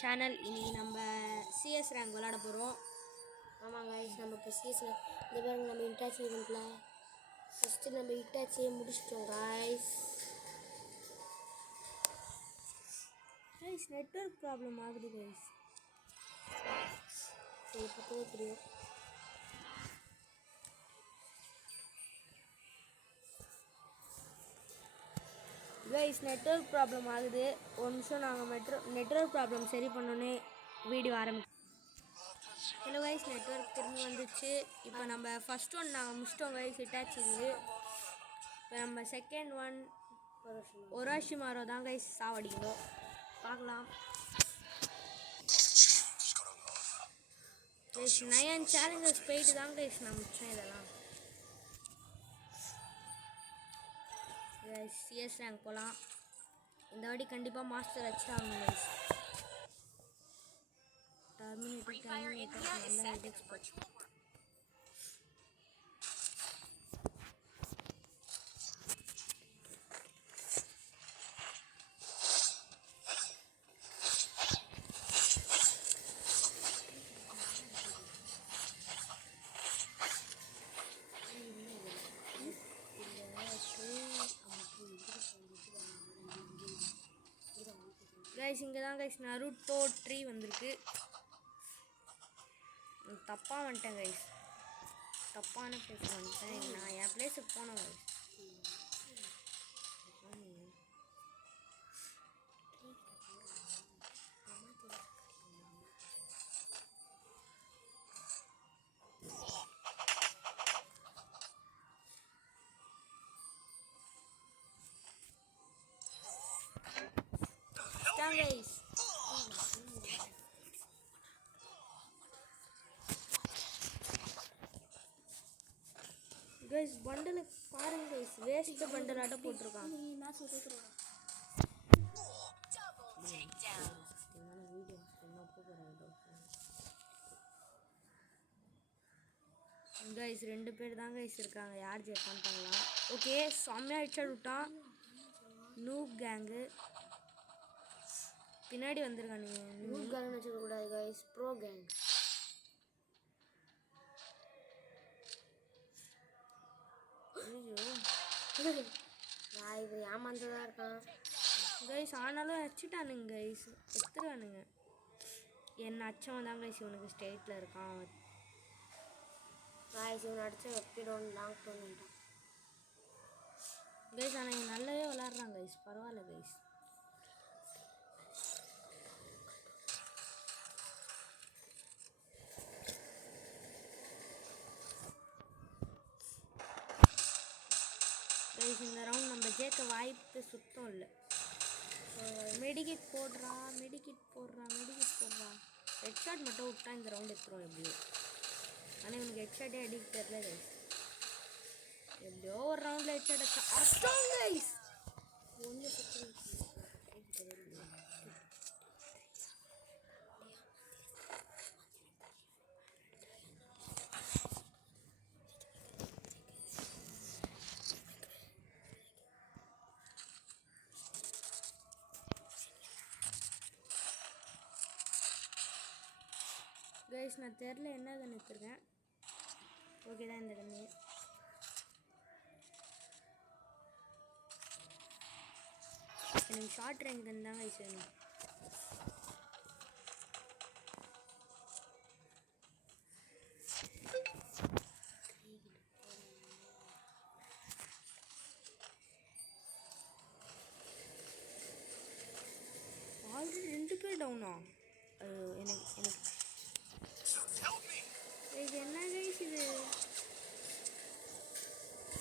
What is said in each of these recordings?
Channel இன்னைக்கு நம்ம CS rank விளையாட போகிறோம். ஆமாம் கைஸ், நம்ம இப்போ சிஎஸ்ல இந்த பாருங்க நம்ம இட்டாச்சி ஈவெண்ட்டில் ஃபஸ்ட்டு நம்ம இட்டாச்சியை முடிச்சிட்டோம் கைஸ். நெட்வொர்க் ப்ராப்ளம் ஆகுது கைஸ். இப்போ தெரியும். கைஸ் நெட்வொர்க் ப்ராப்ளம் ஆகுது. ஒரு நிமிஷம் நாங்கள் நெட்வொர்க் ப்ராப்ளம் சரி பண்ணோன்னே வீடியோ ஆரம்பிச்சோம். ஹலோ கைஸ், நெட்வொர்க் திரும்பி வந்துச்சு. இப்போ நம்ம ஃபஸ்ட் ஒன் நாங்கள் முடிச்சிட்டோம் கைஸ், இட்டாச்சி இது. இப்போ நம்ம செகண்ட் ஒன் ஒராஷிமாரோ தான் கைஸ் சாவடிக்கணும். பார்க்கலாம் கைஸ். 9 சேலஞ்சஸ் போயிட்டு தான் கைஸ் நான் முடிச்சேன் இதெல்லாம். சிஎஸ் ரேங்க் போகலாம். இந்த வாட்டி கண்டிப்பாக மாஸ்டர் வச்சு ஆகணும் கைஸ். டர்மினேட்டர் நல்லா எக்ஸ்போர்ட். கைஸ் இங்கே தான் கைஸ் நருட்டோ ட்ரீ வந்திருக்கு. தப்பாக வந்துட்டேன் கைஸ், தப்பான பிளேஸ் வந்துட்டேன். நான் என் பிளேஸுக்கு போனேன் கைஸ். கைஸ் கைஸ் பண்டலை பாருங்க கைஸ், வேஸ்ட் பண்டல் ஆட்ட போட்டிருக்கான். கைஸ் 2 பேர் தான் கைஸ் இருக்காங்க. யார் ஜெயிக் பண்ணிட்டாங்களா? ஓகே, செம்மையா ஹெட்ஷாட் விட்டான். நூப் கேங்கு பின்னாடி வந்திருக்கானுங்க. நூப் கேங் வச்சுக்கூடாது கைஸ், ப்ரோ கேங். நான் இப்போ ஏமாந்ததாக இருக்கான் கைஸ். ஆனாலும் வச்சுட்டானுங்க கைஸ், எடுத்துருவானுங்க. என்ன அச்சவன் தான் கைஸ் இவனுக்கு ஸ்டேட்டில் இருக்கான். கைஸ் இவன் அடிச்ச வெப்பிடோன் லாங் பண்ணிட்டான் கைஸ். ஆனால் இவன் நல்லாவே விளாட்றான் கைஸ், பரவாயில்ல கைஸ். கைஸ் இந்த ரவுண்ட் நம்ம ஜெயிக்க வாய்ப்பு சுத்தம் இல்லை. மெடிக்கிட் போடுறா. ஹெட்ஷாட் மட்டும் விட்டா இந்த ரவுண்ட் எடுத்துரும் எப்படியோ. ஆனால் இவனுக்கு ஹெட்ஷாட்டே அடிக்க தெரியல கைஸ். எப்படியோ ஒரு ரவுண்டில் ஹெட்ஷாட் அடிச்சா கைஸ். கைஸ் நான் தெரில என்ன கன்று எடுத்துருக்கேன். ஓகே தான் இந்த கன்று. எனக்கு ஷார்ட் ரேங்க் கன்று தான் கைஸ் வேணும். ஆல்ரெடி 2 பேர் டவுனா? எனக்கு இது என்ன கைஸ் இது?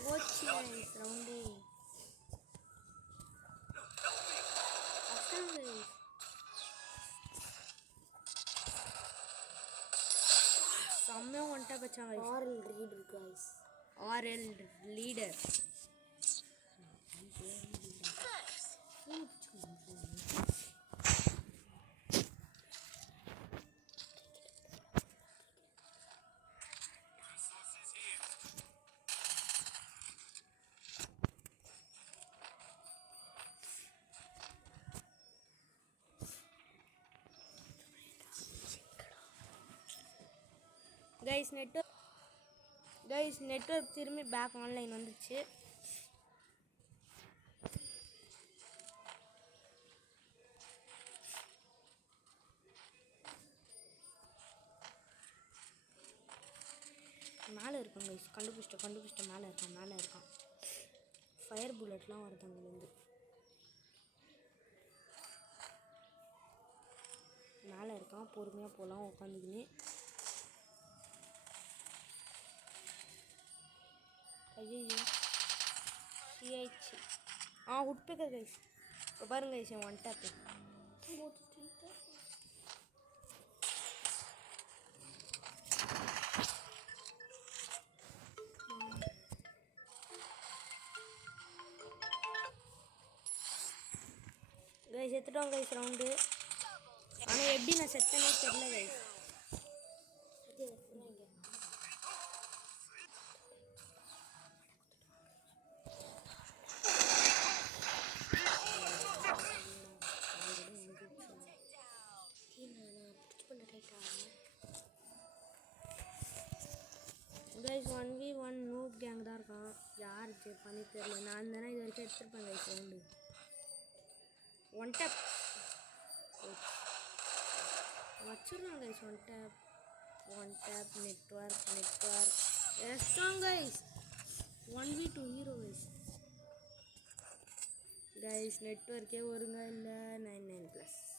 போச்சு கைஸ் ரவுண்டே. அதான் கைஸ் செம்மையாக ஒன்ட்டா பச்சான் guys. RL leader guys network திரும்பி பேக் ஆன்லைன் வந்துச்சு. மேலே இருக்கும் கைஸ், கண்டுபிடிச்சிட்டேன். மேலே இருக்கான். ஃபயர் புல்லட்லாம் வருது அங்கேருந்து. மேலே இருக்கான், பொறுமையாக போகலாம் உட்காந்துக்கின்னு. ஐயோ சிஐச்சி உட்பேக்கர் கைஸ். இப்போ பாருங்க கைஸ், ஒன் டேப்பு. கைஸ் எடுத்துட்டோம் கைஸ் ரவுண்டு. ஆனால் எப்படி நான் செத்தனே தெரியல guys. Guys 1v1 noob gang தான் இருக்கான். யார் பண்ணி தெரியல. நான் தானே இது வரைக்கும் எடுத்துருப்பேன் கைஸ் ரவுண்டு. ஒன் டேப் வச்சிடலாம் கைஸ். ஒன் டேப் நெட்வொர்க் ரெஸ்டாங் கைஸ். 1v2 hero guys. நெட்வொர்க்கே ஒருங்க இல்லை. 99+.